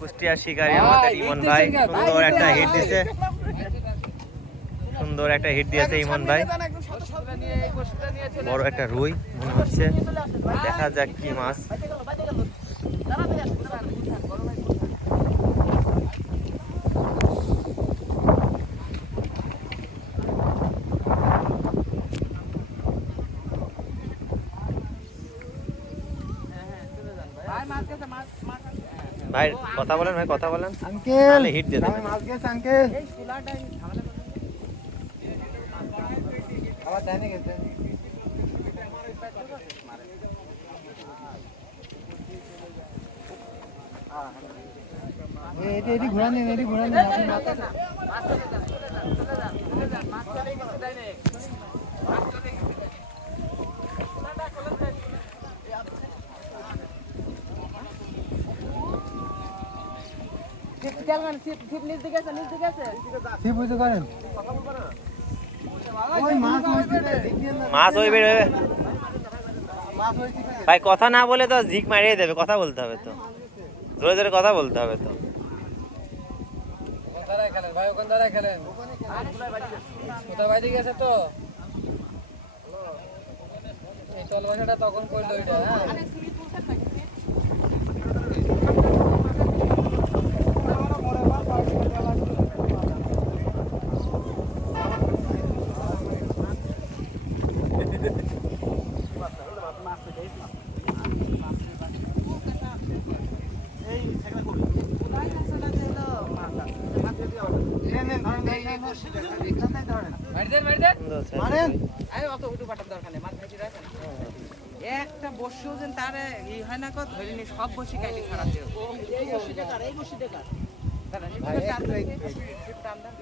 কুষ্টিয়ার শিকারী আমাদের ইমন ভাই সুন্দর একটা হিট দিছে, সুন্দর একটা হিট দিয়েছে ইমন ভাই। বড় একটা রুই মনে হচ্ছে, দেখা যাক কি মাছ। ভাই কথা বলেন, ভাই কথা বলেন। আঙ্কেল হিট দিয়ে দেবেন। মাছ গেছে আঙ্কেল। আবার ডাইনে গেছে। এটি ঘোরা নেন, এটি ঘোরা নেন। মাছ হইবে ভাই, কথা না বলে তো ঝিক মারিয়ে দেবে, কথা বলতে হবে তো, জোরে জোরে কথা বলতে হবে তো। ভাই ওখান দাঁড়ায় খেলেন, কোথায় বাইরে গেছে তো এই চল বাসাটা তখন করলো এটা। একটা বসিও যেন তার ই হয় না, কত ধরে নি সব বসি কাটি খারাপ দেব। এই বসিটা কার, এই বসিটা কার দাদা টান দেন।